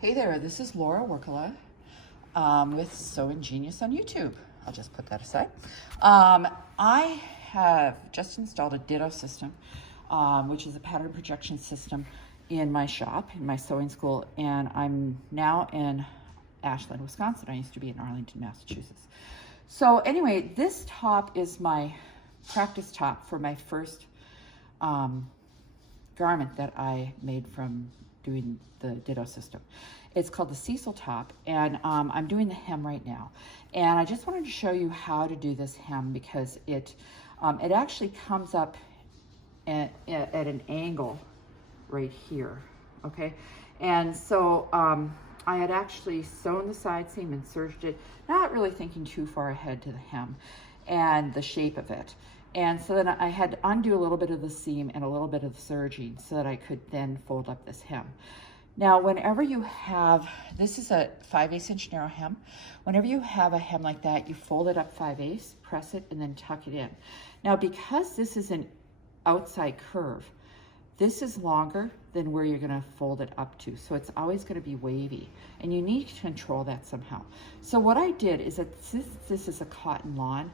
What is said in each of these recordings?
Hey there, this is Laura Workala with Sewing Genius on YouTube. I'll just put that aside. I have just installed a Ditto system, which is a pattern projection system in my shop, in my sewing school, and I'm now in Ashland, Wisconsin. I used to be in Arlington, Massachusetts. So anyway, this top is my practice top for my first garment that I made from doing the Ditto system. It's called the Cecil top, and I'm doing the hem right now. And I just wanted to show you how to do this hem because it actually comes up at an angle right here, okay? And so I had actually sewn the side seam and serged it, not really thinking too far ahead to the hem and the shape of it. And so then I had to undo a little bit of the seam and a little bit of the serging so that I could then fold up this hem. Now, whenever you have, this is a 5/8 inch narrow hem. Whenever you have a hem like that, you fold it up 5/8, press it, and then tuck it in. Now, because this is an outside curve, this is longer than where you're gonna fold it up to. So it's always gonna be wavy, and you need to control that somehow. So what I did is that since this is a cotton lawn,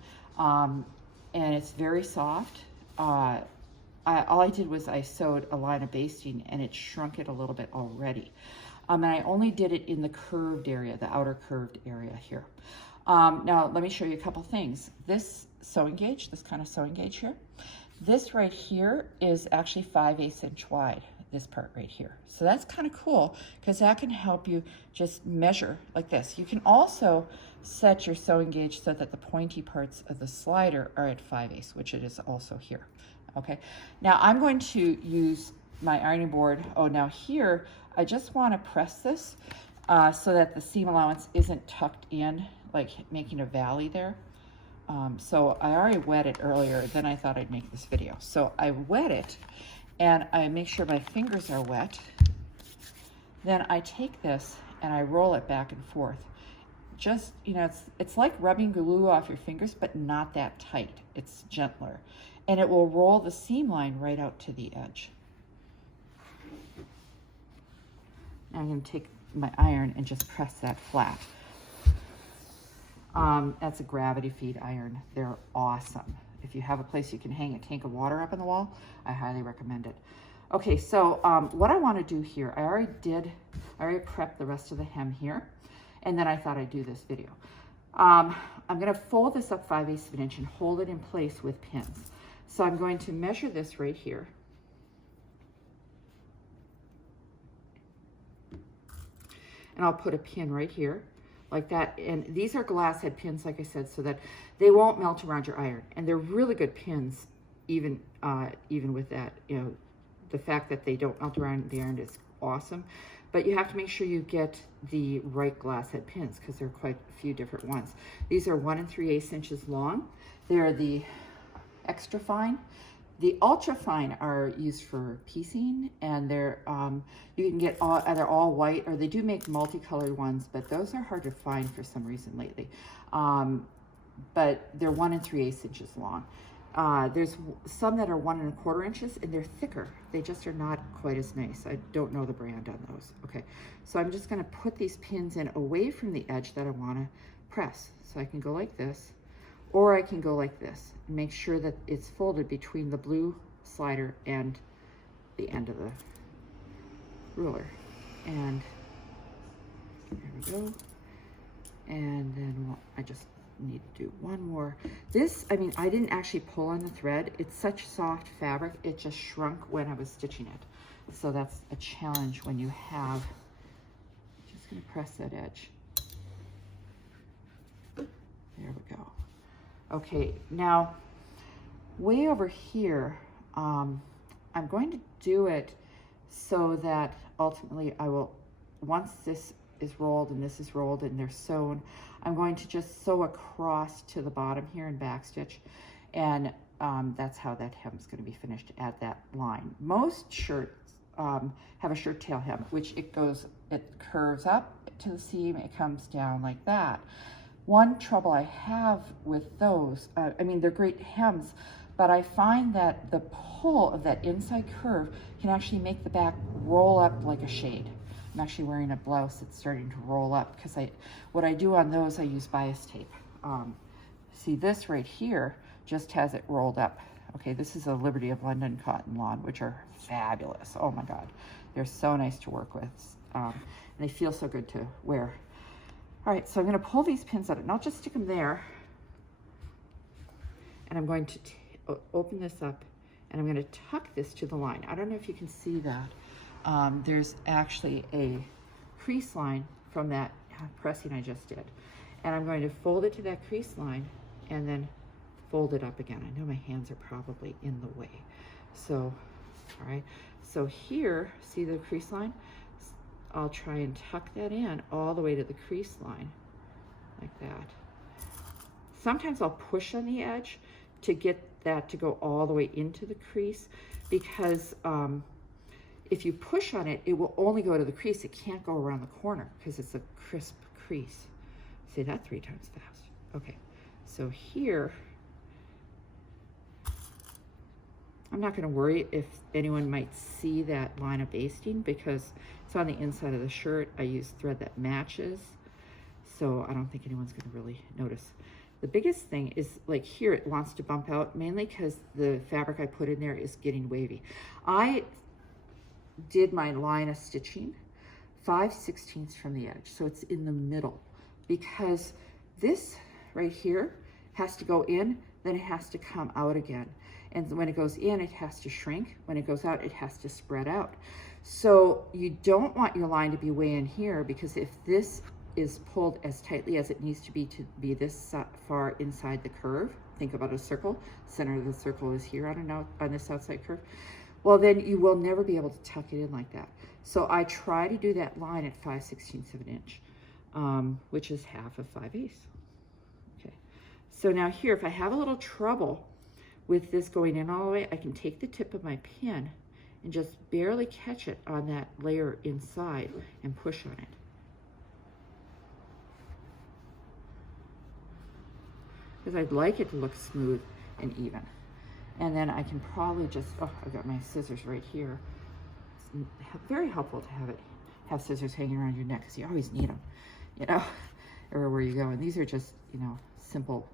and it's very soft, all I did was I sewed a line of basting and it shrunk it a little bit already. And I only did it in the curved area, the outer curved area here. Now let me show you a couple things. This sewing gauge, this kind of sewing gauge here, this right here is actually 5/8 inch wide, this part right here. So that's kind of cool because that can help you just measure like this. You can also set your sewing gauge so that the pointy parts of the slider are at 5/8, which it is also here. Okay, now I'm going to use my ironing board. Oh, now here, I just want to press this so that the seam allowance isn't tucked in, like making a valley there. So I already wet it earlier, then I thought I'd make this video. So I wet it, and I make sure my fingers are wet. Then I take this and I roll it back and forth. Just, you know, it's like rubbing glue off your fingers, but not that tight. It's gentler. And it will roll the seam line right out to the edge. Now I'm going to take my iron and just press that flat. That's a gravity feed iron. They're awesome. If you have a place you can hang a tank of water up on the wall, I highly recommend it. Okay, so what I want to do here, I already prepped the rest of the hem here, and then I thought I'd do this video. I'm going to fold this up 5/8 of an inch and hold it in place with pins. So I'm going to measure this right here. And I'll put a pin right here like that. And these are Glasshead pins, like I said, so that they won't melt around your iron. And they're really good pins, even with that. You know, the fact that they don't melt around the iron is awesome. But you have to make sure you get the right Glasshead pins because there are quite a few different ones. These are 1 3/8 inches long. They're the extra fine. The ultra fine are used for piecing, and they're you can get either all white, or they do make multicolored ones, but those are hard to find for some reason lately. But they're 1 3/8 inches long. There's some that are 1 1/4 inches, and they're thicker. They just are not quite as nice. I don't know the brand on those. Okay, so I'm just going to put these pins in away from the edge that I want to press. So I can go like this, or I can go like this and make sure that it's folded between the blue slider and the end of the ruler. And there we go. And then I just need to do one more. This, I mean, I didn't actually pull on the thread. It's such soft fabric, it just shrunk when I was stitching it. So that's a challenge when you have, just gonna press that edge. There we go. Okay, now way over here, I'm going to do it so that ultimately I will, once this is rolled and this is rolled and they're sewn, I'm going to just sew across to the bottom here and backstitch, and that's how that hem is going to be finished at that line. Most shirts have a shirt tail hem, which it curves up to the seam, it comes down like that. One trouble I have with those, I mean, they're great hems, but I find that the pull of that inside curve can actually make the back roll up like a shade. I'm actually wearing a blouse that's starting to roll up because what I do on those, I use bias tape. See, this right here just has it rolled up. Okay, this is a Liberty of London cotton lawn, which are fabulous. Oh my God, they're so nice to work with. And they feel so good to wear. All right, so I'm gonna pull these pins out and I'll just stick them there. And I'm going to open this up and I'm gonna tuck this to the line. I don't know if you can see that. There's actually a crease line from that pressing I just did. And I'm going to fold it to that crease line and then fold it up again. I know my hands are probably in the way. So, all right. So here, see the crease line? I'll try and tuck that in all the way to the crease line, like that. Sometimes I'll push on the edge to get that to go all the way into the crease, because if you push on it, it will only go to the crease. It can't go around the corner because it's a crisp crease. Say that 3 times fast. Okay, so here, I'm not gonna worry if anyone might see that line of basting because it's on the inside of the shirt. I use thread that matches, so I don't think anyone's gonna really notice. The biggest thing is, like here, it wants to bump out, mainly because the fabric I put in there is getting wavy. I did my line of stitching 5/16 from the edge, so it's in the middle, because this right here has to go in, then it has to come out again. And when it goes in, it has to shrink. When it goes out, it has to spread out. So you don't want your line to be way in here, because if this is pulled as tightly as it needs to be this far inside the curve, think about a circle, center of the circle is here on this outside curve, well then you will never be able to tuck it in like that. So I try to do that line at 5/16 of an inch, which is half of 5/8. Okay, so now here, if I have a little trouble with this going in all the way, I can take the tip of my pin and just barely catch it on that layer inside and push on it. Because I'd like it to look smooth and even. And then I can probably just, oh, I've got my scissors right here. It's very helpful to have scissors hanging around your neck, because you always need them, you know, everywhere you go. And these are just, you know, simple,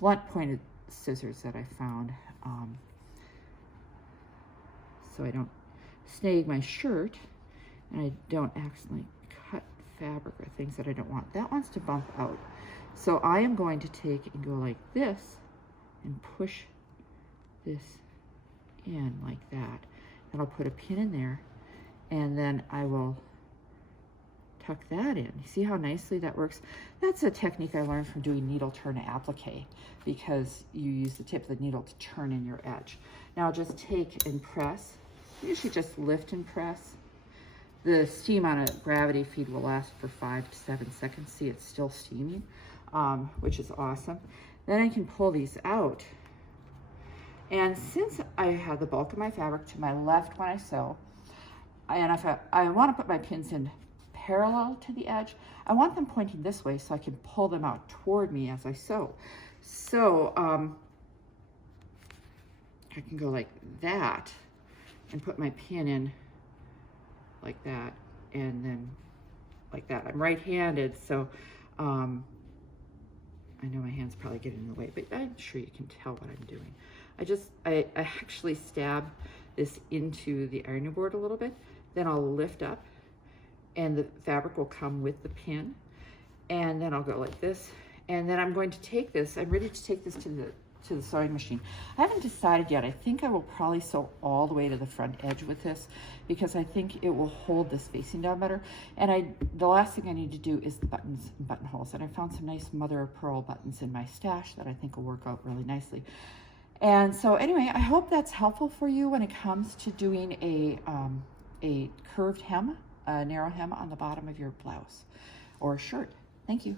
blunt pointed scissors that I found, so I don't snag my shirt and I don't accidentally cut fabric or things that I don't want. That wants to bump out. So I am going to take and go like this and push this in like that. And I'll put a pin in there, and then I will tuck that in. You see how nicely that works? That's a technique I learned from doing needle turn applique, because you use the tip of the needle to turn in your edge. Now I'll just take and press. You should just lift and press. The steam on a gravity feed will last for 5 to 7 seconds. See, it's still steaming, which is awesome. Then I can pull these out. And since I have the bulk of my fabric to my left when I sew, and if I want to put my pins in parallel to the edge, I want them pointing this way so I can pull them out toward me as I sew. So I can go like that and put my pin in like that, and then like that. I'm right-handed, so I know my hand's probably getting in the way, but I'm sure you can tell what I'm doing. I actually stab this into the ironing board a little bit, then I'll lift up and the fabric will come with the pin, and then I'll go like this, and then I'm going to take this, I'm ready to take this to the sewing machine. I haven't decided yet. I think I will probably sew all the way to the front edge with this, because I think it will hold this facing down better. And the last thing I need to do is the buttons and buttonholes, and I found some nice mother of pearl buttons in my stash that I think will work out really nicely. And so anyway, I hope that's helpful for you when it comes to doing a curved hem, a narrow hem on the bottom of your blouse or shirt. Thank you.